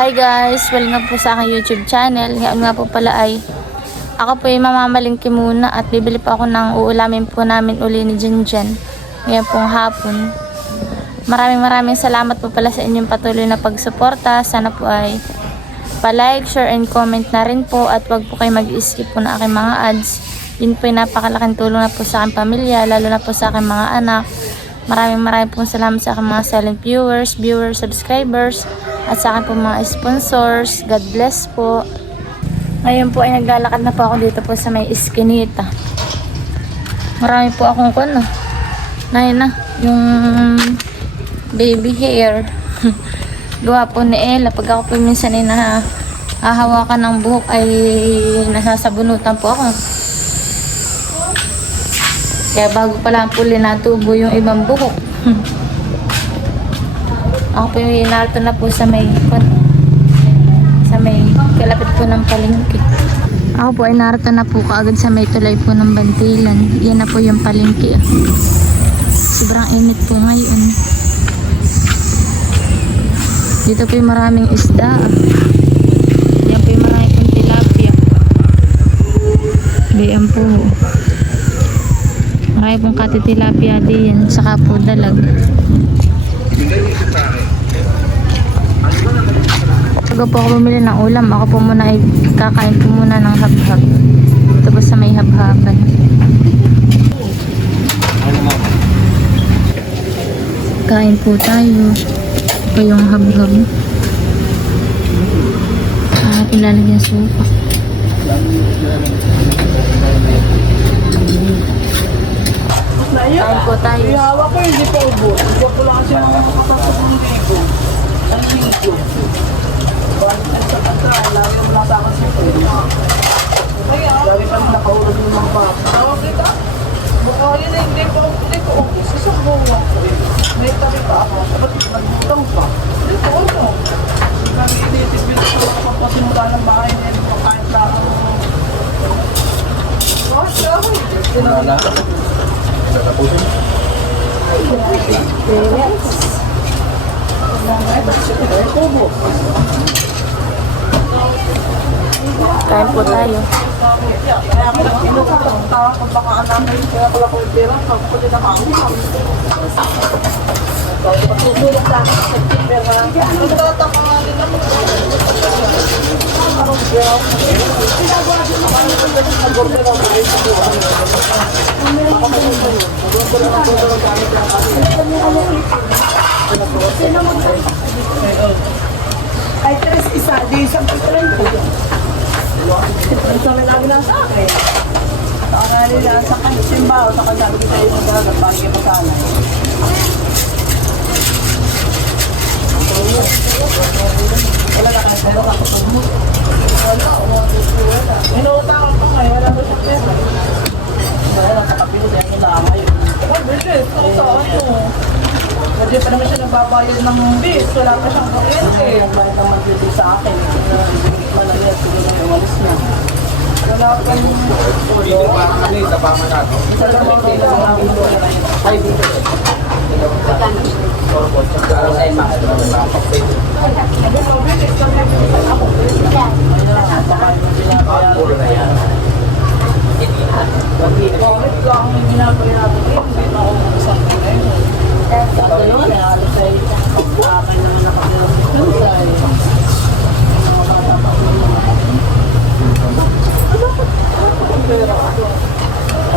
Hi guys! Welcome po sa aking YouTube channel. Ngayon nga po pala ay ako po ay mamamalingki muna at bibili pa ako ng uulamin po namin uli ni Jinjen. Ngayon pong hapon. Maraming maraming salamat po pala sa inyong patuloy na pagsuporta. Sana po ay pa-like, share, and comment na rin po at wag po kayo mag-skip po ng aking mga ads. Yun po ay napakalaking tulong na po sa aking pamilya, lalo na po sa aking mga anak. Maraming maraming pong salamat sa aking mga silent viewers, viewers, subscribers, at sa aking po mga sponsors. God bless po. Ngayon po ay naglalakad na po ako dito po sa may iskinita. Marami po akong kuno. Na yun na, yung baby hair. Gawa po ni Ella. Pag ako po minsan ay na hahawakan ng buhok ay nasasabunutan po ako. Kaya bago pa lang po linatubo yung ibang buhok. ako po yung narito na po sa may sa may kalapit po ng palengke. Ako po ay narito na po kaagad sa may tulay po ng bantilan. Yan na po yung palengke. Sobrang init po ngayon. Dito po yung maraming isda. Yan po yung maraming pong tilapia. Diyan po. Marami pong katitilapia din. Saka po dalag. Bago po ako bumili ng ulam, ako po muna ay kakain po muna ng habhab. Po sa may habhaban. Kain po tayo. Ito yung habhab. Ah, ilalagyan suka. Kain po tayo. Ihawa ko hindi pa ubos. Hindi ko lang kasi mga makapasok ng ligo. Ang ligo. Kanta, lagi mo lang sa akin siya. Lagi pa rin nakahulog ng mga bata. Tawag kita. Mukha yun eh, hindi ko, hindi ko ubos. Isang buwa. May tabi pa ako. Dapat nagbutang pa. Hindi ko ano. Lagi initibit ko lang kapasimula ng bahay na yun. Kahit na ako. Bakit ka ako? Sinala. Kain po tayo. Kaya ako lang pinupagpunta kung baka kaya pala ko yung pera pag pwede na kami. Pagsusulat sa akin sa September na nagtataka nga din ako. Anong girl? Ginagawa din ako ano kung ganun na burger ang mga ito. Ako mo yung sa'yo. Burger ang burger ang gamit lang kami. Ay, tres isa. Di isang pagkalan po. Ang sabi namin lang sa akin. Ang nga nila sa simbaho, sa kanila kita yung magagagat, bagay pa sana. Wala na kasi, wala ka pa Wala, wala. Inuutang ako ngayon, wala ko siya pera. Wala na kapapilo, dahil ko lamay. Oh, bilis, utang mo. Pwede pa naman siya nagbabayad ng bis, wala pa siyang kuryente. Ang bayad ang magbili sa akin. Malayas, siguro na umalis na. Wala pa yung... Dito pa kami sa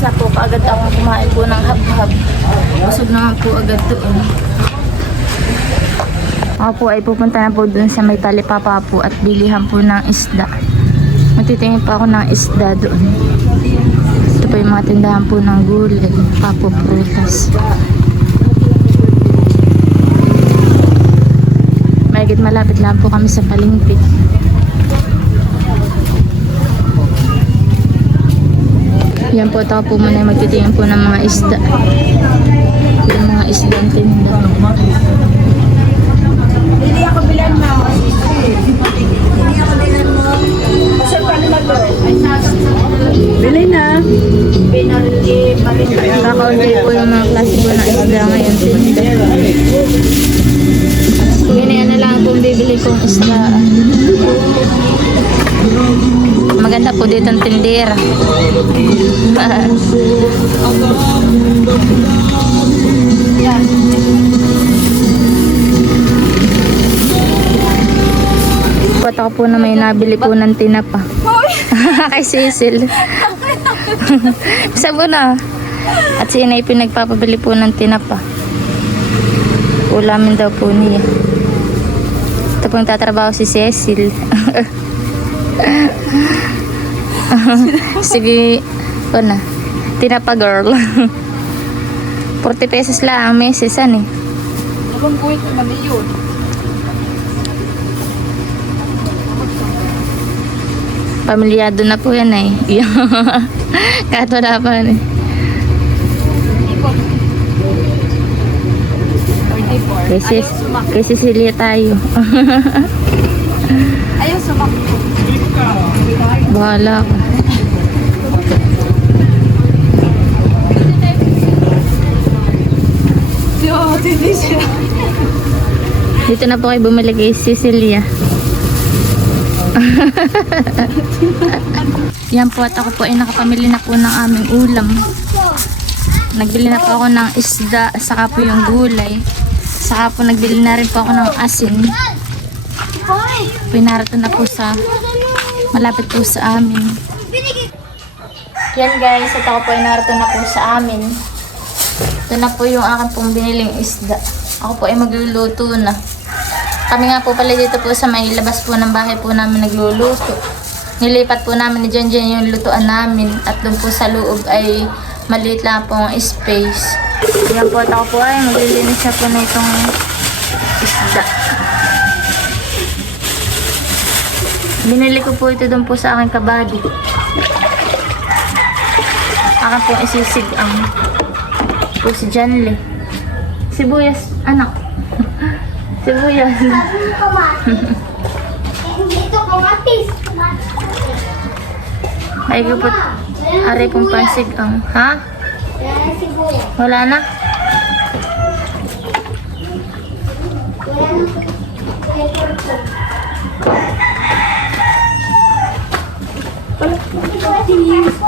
Tapos na po kaagad akong kumain po ng habhab. Busog naman po agad doon. Ako po ay pupunta na po doon sa may talipapa po at bilihan po ng isda. Magtitingin pa ako ng isda doon. Ito po yung mga tindahan po ng gulay, papo prutas. Higit malapit lang po kami sa palingpit. Yan po, ako po muna magtitingin po ng mga isda. Yung mga isda ang tinda. Hindi ako bilan mo. Hindi ako bilan mo. Kasi paano na to? Bili na. Kakaunti po yung mga klase po ng isda ngayon. Tinda. Ganyan na lang po bibili kong isda. Maganda po dito ang tindera. Po na may nabili po ng tinapa. Kay Cecil. Isa na. At si Inay pinagpapabili po ng tinapa. Ulamin daw po niya. Ito po yung tatrabaho si Cecil. Sige, o na. Tinapa girl. 40 pesos lang ang meses, ano eh. Anong buwit naman yun? Pamilyado na po yan eh. Kahit wala pa eh. Kay, Sis, kay Cecilia tayo. Ayaw sumakto. Bahala ka. Dito na po kayo bumili kay Cecilia. Yan po at ako po ay nakapamili na po ng aming ulam. Nagbili na po ako ng isda, saka po yung gulay. Saka po nagbili na rin po ako ng asin. Pinarato na po sa malapit po sa amin. Yan guys, at ako po ay narito na po sa amin. Ito na po yung aking pong biniling isda. Ako po ay magluluto na. Kami nga po pala dito po sa may labas po ng bahay po namin nagluluto. Nilipat po namin ni Jan yung lutuan namin at doon po sa loob ay maliit lang po ang space. Yan po at ako po ay maglilinis siya po na itong isda. Binili ko po ito doon po sa aking kabady. Akin po isisig ang po si Janle. Sibuyas, anak. Sibuyas. Ay po, aray kong pansig ang, ha? Wala na. Wala na?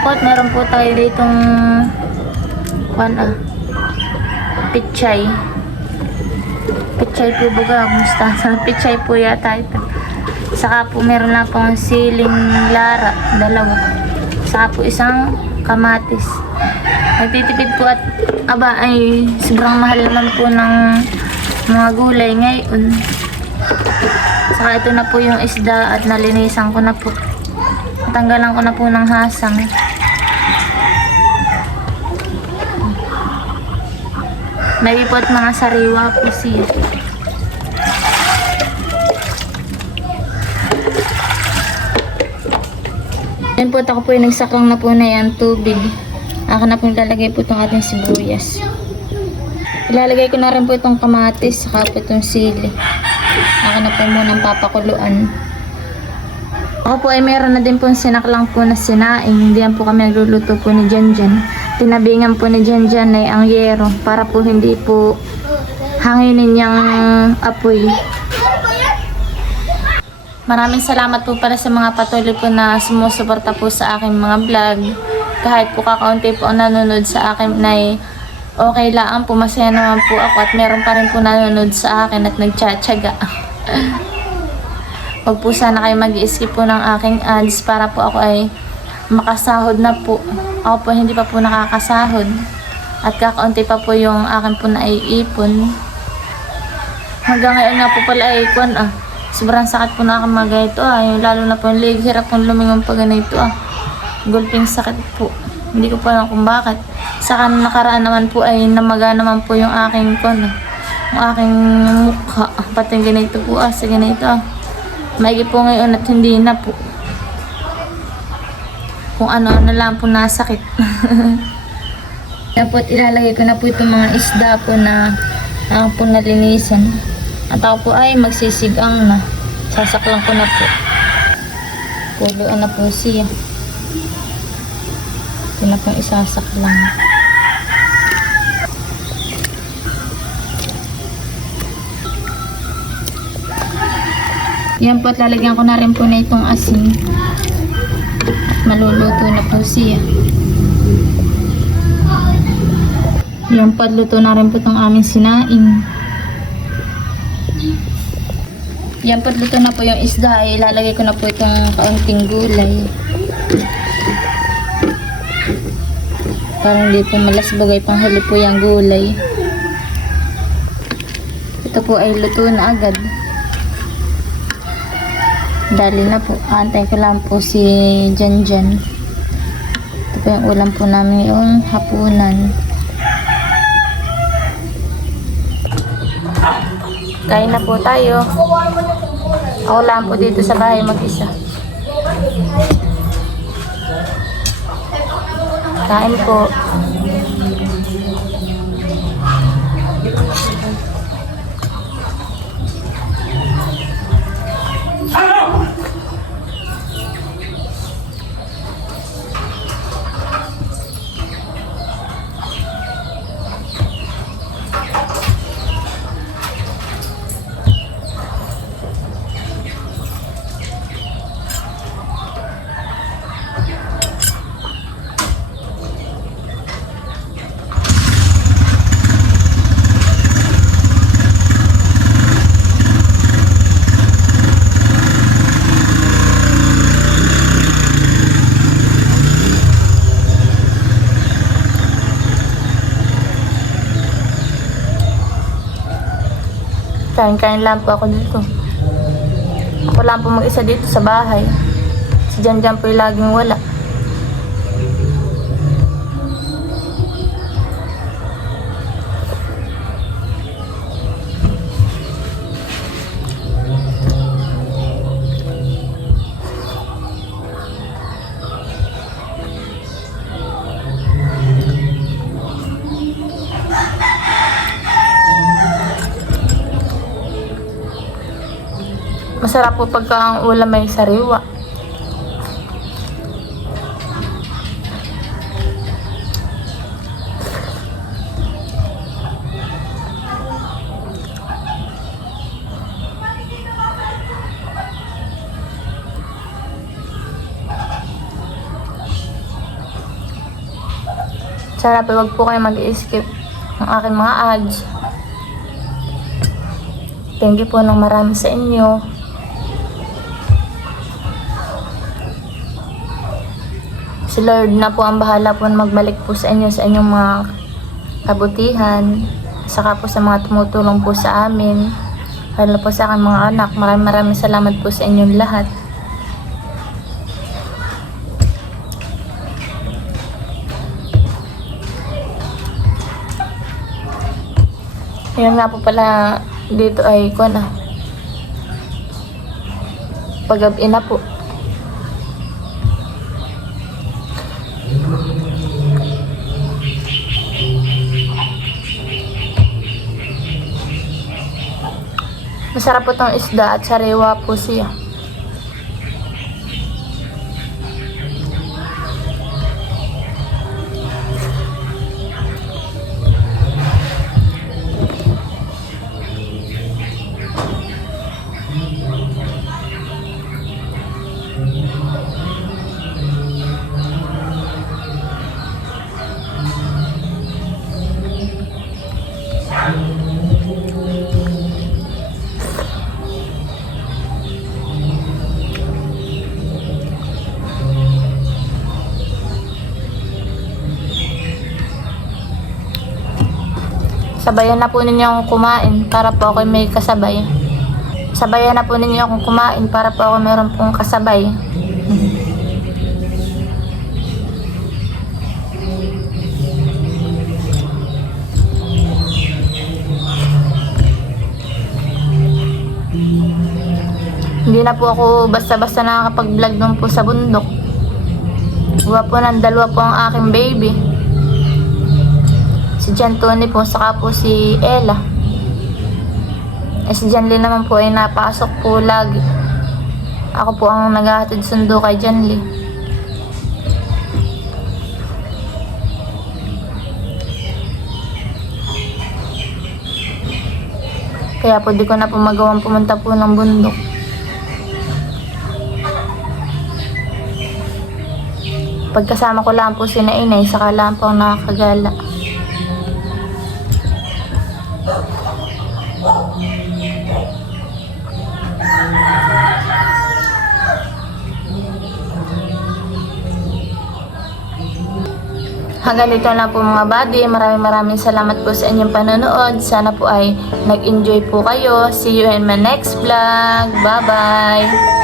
At meron po tayo ditong kwan ah. Pichay. Pichay po baga, mustasa. Pichay po yata ito. Saka po meron na pong siling lara, dalawa. Saka po isang kamatis. Nagtitipid po at aba ay sobrang mahal naman po ng mga gulay ngayon. Saka ito na po yung isda at nalinisan ko na po. Tanggalan ko na po ng hasang. May po at mga sariwa po siya. Yan po ako po yung nagsaklang na po na yan tubig. Ako na po ilalagay po itong ating sibuyas. Ilalagay ko na rin po itong kamatis saka po itong sili. Ako na po munang papakuluan. Ako po ay meron na din po sinaklang po na sinaing. Diyan po kami nagluluto po ni Janjan. Tinabingan po ni Janjan ay ang yero para po hindi po hanginin niyang apoy. Maraming salamat po para sa mga patuloy po na sumusuporta po sa aking mga vlog. Kahit po kakaunti po ang nanonood sa akin na okay lang po, masaya naman po ako at meron pa rin po nanonood sa akin at nagtsatsaga. Huwag po sana kayo mag skip po ng aking ads para po ako ay makasahod na po. Ako po hindi pa po nakakasahod. At kakaunti pa po yung akin po na iipon. Hanggang ngayon nga po pala ay kwan ah. Sobrang sakit po na mga ito ah. Lalo na po yung leg. Hirap pong lumingon pa ganito ah. Gulping sakit po. Hindi ko pa alam kung bakit. Saka nakaraan naman po ay namaga naman po yung aking kwan ah. Yung aking mukha. Pati ganito po ah. Sa ganito ah. Maigi po ngayon at hindi na po. Kung ano-ano lang po nasakit. Po ilalagay ko na po itong mga isda po na ako po nalinisan. At ako po ay magsisigang na. Sasaklang ko na po. Puluan na po siya. Ito na pong isasaklang. Yan po at lalagyan ko na rin po na itong asin. Maluluto na po siya. Yan po at luto na rin po itong aming sinaing. Yan po luto na po yung isda. Ilalagay ko na po itong kaunting gulay. Parang hindi po malasbagay pang huli po yung gulay. Ito po ay luto na agad. Dali na po. Antay ko lang po si Jan Jan. Ito po yung ulam po namin yung hapunan. Kain na po tayo. Ako lang po dito sa bahay mag-isa. Kain po. Kain-kain lang po ako dito. Ako lang po mag-isa dito sa bahay. Si Jan Jan po laging wala. Masarap po pagka ang ulam may sariwa. Sarap, eh, wag po kayo mag-skip ng aking mga ads. Thank you po ng marami sa inyo. Si Lord na po ang bahala po magbalik po sa inyo sa inyong mga kabutihan. Saka po sa mga tumutulong po sa amin. Lalo po sa aking mga anak. Maraming maraming salamat po sa inyong lahat. Ayun nga po pala dito ay ko na. Pagabi na po. Masarap po tong isda at sariwa po siya. Sabayan na po ninyo akong kumain para po ako may kasabay. Sabayan na po ninyo akong kumain para po ako meron pong kasabay. Hindi na po ako basta-basta nakakapag-vlog doon po sa bundok. Gawa po ng dalawa po ang aking baby. Si Jan Tony po, saka po si Ella. Eh si Jan Lee naman po ay napasok po lagi. Ako po ang naghahatid sundo kay Jan Lee. Kaya po di ko na po magawang pumunta po ng bundok. Pagkasama ko lang po si Nainay, saka lang po ang nakakagala. Hanggang dito na po mga buddy. Maraming maraming salamat po sa inyong panonood. Sana po ay nag-enjoy po kayo. See you in my next vlog. Bye-bye!